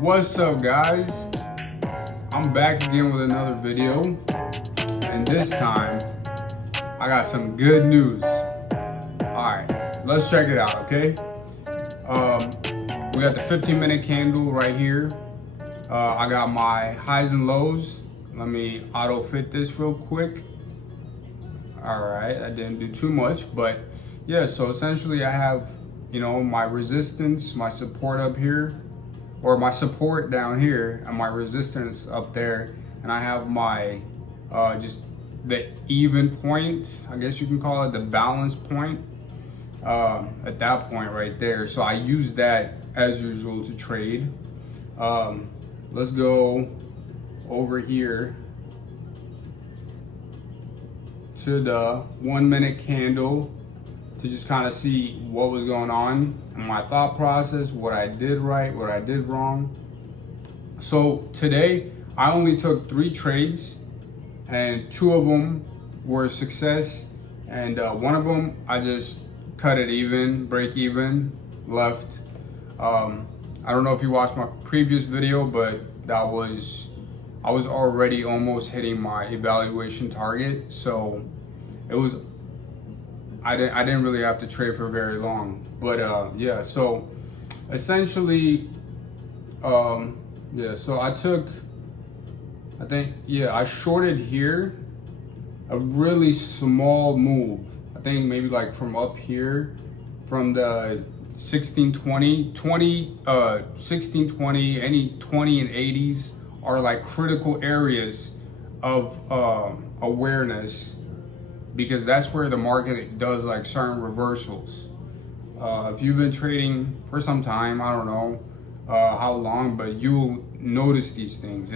What's up, guys? I'm back again with another video, and this time I got some good news. Alright, let's check it out, okay? We got the 15-minute candle right here. I got my highs and lows. Let me auto fit this real quick. Alright, I didn't do too much, but yeah, so essentially I have, my resistance, my support up here, or my support down here, and my resistance up there, and I have my just the even point, I guess you can call it, the balance point at that point right there. So I use that as usual to trade. Let's go over here to the 1 minute candle to just kind of see what was going on and my thought process, what I did right, what I did wrong. So today I only took 3 trades, and 2 of them were a success, and one of them I just cut it even, break even, left. I don't know if you watched my previous video, but I was already almost hitting my evaluation target, so I didn't really have to trade for very long. But yeah, so essentially, so I shorted here a really small move. I think maybe like from up here, from the 1620, 1620, any 20 and 80s are like critical areas of awareness, because that's where the market does like certain reversals. If you've been trading for some time, I don't know how long, but you'll notice these things.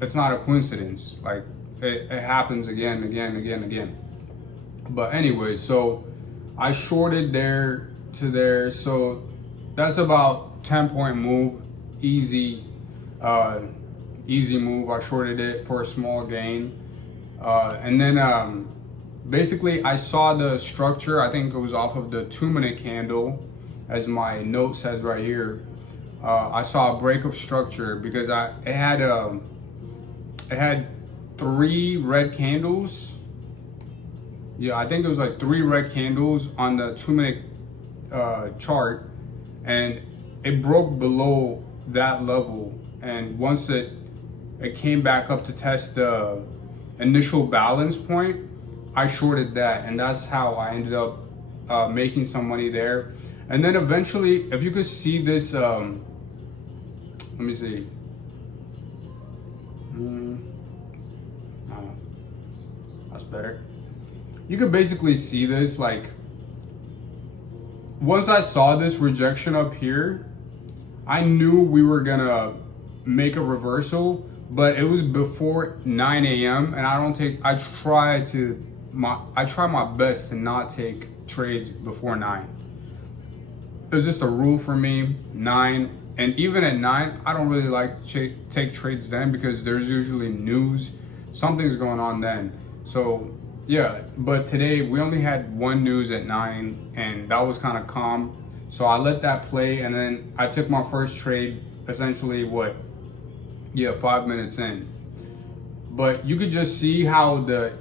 It's not a coincidence. Like it happens again. But anyway, so I shorted there to there. So that's about 10-point move, easy move. I shorted it for a small gain. And then basically I saw the structure. I think it was off of the 2-minute candle, as my note says right here. I saw a break of structure because it had 3 red candles. Yeah, I think it was like 3 red candles on the 2-minute chart, and it broke below that level. And once it came back up to test the initial balance point, I shorted that, and that's how I ended up making some money there. And then eventually, if you could see this, let me see. That's better. You could basically see this, like, once I saw this rejection up here, I knew we were gonna make a reversal, but it was before 9 a.m. and I try my best to not take trades before 9. It's just a rule for me, 9. And even at 9, I don't really like to take trades then, because there's usually news, something's going on then. So yeah, but today we only had 1 news at 9, and that was kind of calm. So I let that play, and then I took my first trade essentially 5 minutes in. But you could just see how the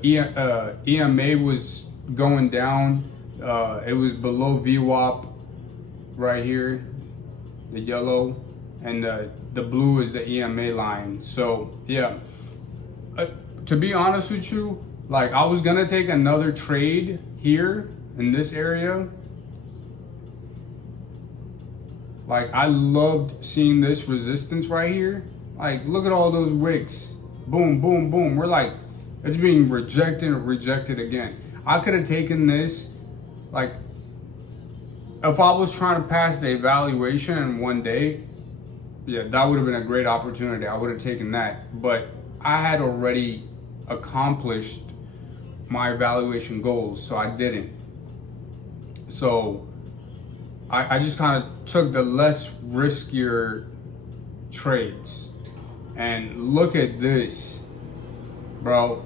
EMA was going down. It was below VWAP right here, the yellow, and the blue is the EMA line. So yeah, to be honest with you, like, I was gonna take another trade here in this area. Like, I loved seeing this resistance right here. Like, look at all those wicks. Boom, boom, boom. We're like, it's being rejected and rejected again. I could have taken this, like, if I was trying to pass the evaluation in one day, yeah, that would have been a great opportunity. I would have taken that. But I had already accomplished my evaluation goals, so I didn't. So I just kind of took the less riskier trades. And look at this, bro.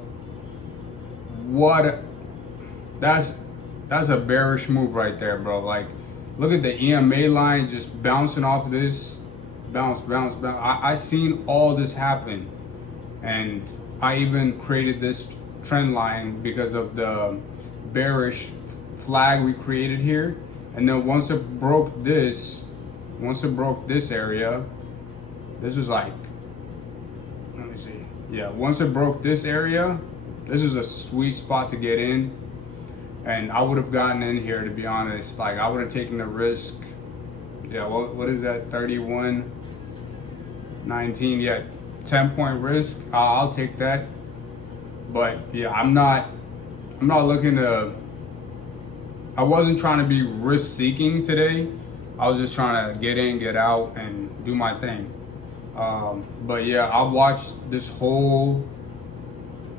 That's a bearish move right there, bro. Like, look at the EMA line just bouncing off of this. bounce, bounce, bounce. I seen all this happen, and I even created this trend line because of the bearish flag we created here. And then once it broke this area, this was like, let me see. Yeah, once it broke this area, this is a sweet spot to get in. And I would have gotten in here, to be honest. Like, I would have taken the risk. Yeah, what is that? 31.19. Yeah, 10-point risk. I'll take that. But yeah, I'm not looking to. I wasn't trying to be risk seeking today. I was just trying to get in, get out, and do my thing. But yeah, I watched this whole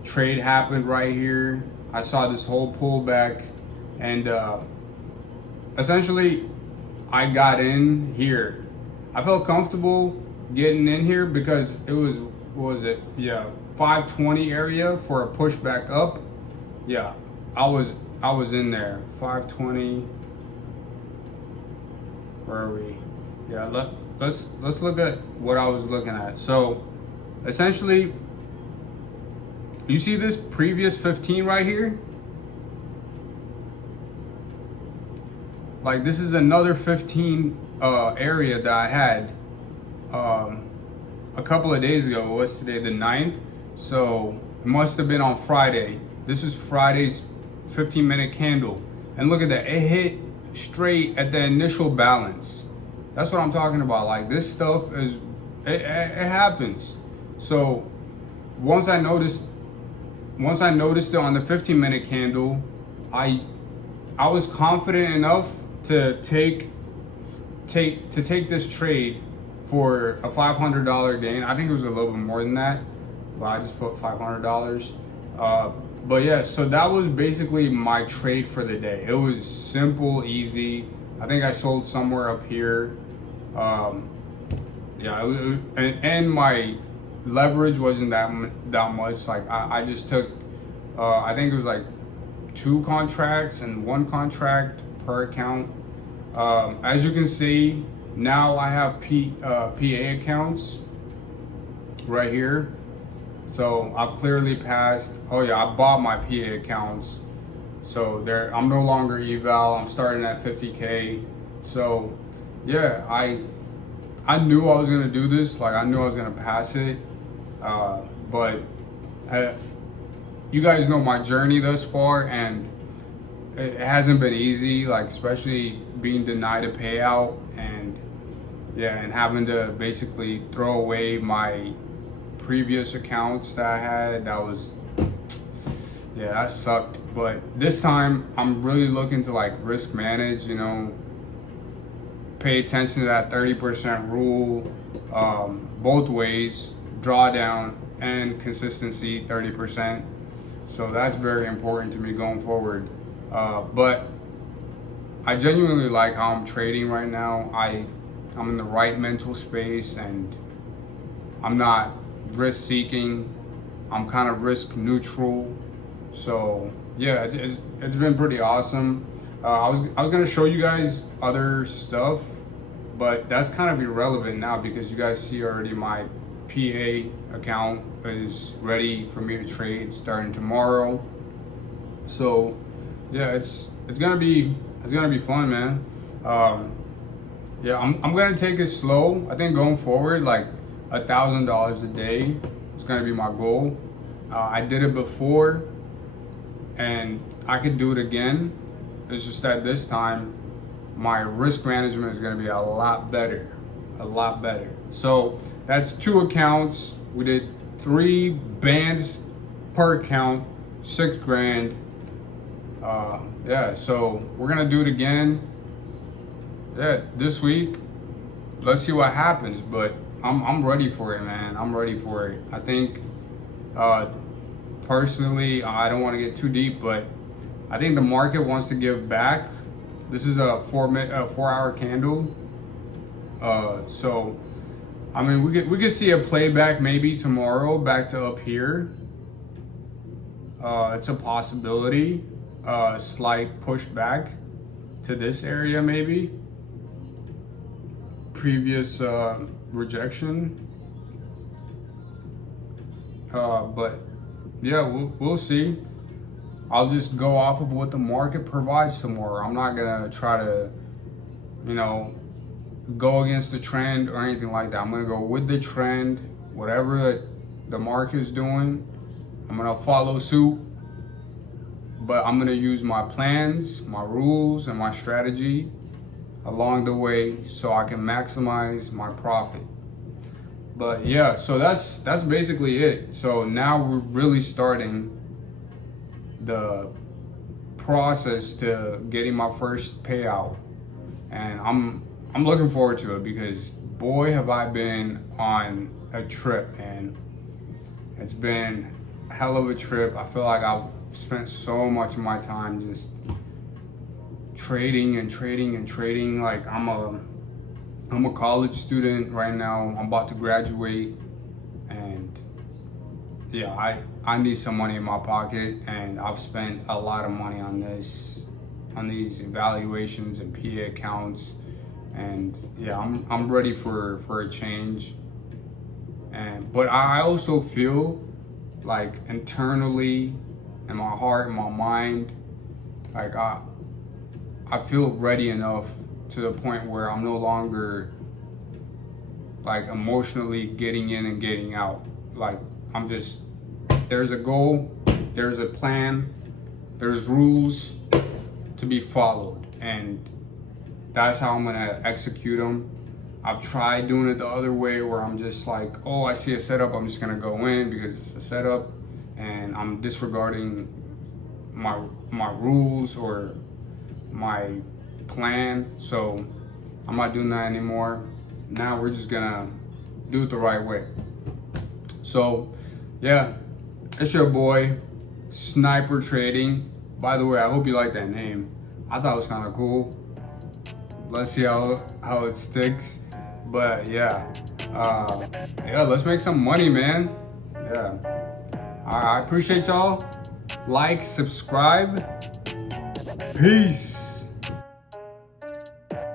trade happen right here. I saw this whole pullback, and essentially I got in here. I felt comfortable getting in here because it was, what was it? Yeah, 520 area for a push back up. Yeah, I was in there. 520. Where are we? Yeah, let's look at what I was looking at. So essentially, you see this previous 15 right here? Like, this is another 15 area that I had a couple of days ago. What's today, the 9th? So it must have been on Friday. This is Friday's 15-minute candle. And look at that, it hit straight at the initial balance. That's what I'm talking about. Like, this stuff is, it happens. So once I noticed it on the 15-minute candle, I was confident enough to take this trade for a $500 gain. I think it was a little bit more than that, but I just put $500. But yeah, so that was basically my trade for the day. It was simple, easy. I think I sold somewhere up here. Yeah, and my leverage wasn't that much. Like, I just took, I think it was like 2 contracts and 1 contract per account. As you can see, now I have PA accounts right here. So I've clearly passed. Oh yeah, I bought my PA accounts. So I'm no longer eval. I'm starting at 50K. So yeah, I knew I was gonna do this. Like, I knew I was gonna pass it. But you guys know my journey thus far, and it hasn't been easy. Like, especially being denied a payout, and yeah, and having to basically throw away my previous accounts that I had. That was, yeah, that sucked. But this time I'm really looking to like risk manage, you know, pay attention to that 30% rule, both ways, drawdown and consistency 30%. So that's very important to me going forward. But I genuinely like how I'm trading right now. I'm in the right mental space, and I'm not risk seeking. I'm kind of risk neutral. So yeah, it's been pretty awesome. I was gonna show you guys other stuff, but that's kind of irrelevant now because you guys see already my PA account is ready for me to trade starting tomorrow. So yeah, it's gonna be fun, man. Yeah, I'm gonna take it slow. I think going forward, like $1,000 a day is gonna be my goal. I did it before, and I could do it again. It's just that this time, my risk management is gonna be a lot better. So that's 2 accounts. We did 3 bands per account, 6 grand. Yeah, so we're gonna do it again. Yeah, this week. Let's see what happens, but I'm ready for it, man. I'm ready for it. I think, personally, I don't want to get too deep, but I think the market wants to give back. This is a 4-hour candle. So, I mean, we could see a playback maybe tomorrow back to up here. It's a possibility. Slight pushback to this area maybe. previous rejection. But yeah, we'll see. I'll just go off of what the market provides tomorrow. I'm not gonna try to, you know, go against the trend or anything like that. I'm gonna go with the trend, whatever the market is doing. I'm gonna follow suit, but I'm gonna use my plans, my rules, and my strategy along the way so I can maximize my profit. But yeah, so that's basically it. So now we're really starting the process to getting my first payout, and I'm looking forward to it because boy have I been on a trip, and it's been a hell of a trip. I feel like I've spent so much of my time just trading and trading and trading. Like I'm a college student right now. I'm about to graduate, and yeah, I need some money in my pocket, and I've spent a lot of money on these evaluations and PA accounts, and yeah, I'm ready for a change. But I also feel like internally, in my heart, in my mind, like I feel ready enough to the point where I'm no longer like emotionally getting in and getting out. Like I'm just, there's a goal, there's a plan, there's rules to be followed, and that's how I'm gonna execute them. I've tried doing it the other way where I'm just like, oh, I see a setup, I'm just gonna go in because it's a setup, and I'm disregarding my rules or my plan. So I'm not doing that anymore. Now we're just gonna do it the right way. So yeah, it's your boy Sniper Trading. By the way, I hope you like that name. I thought it was kind of cool. Let's see how it sticks. But yeah, let's make some money, man. Yeah, I appreciate y'all. Like, subscribe. Peace.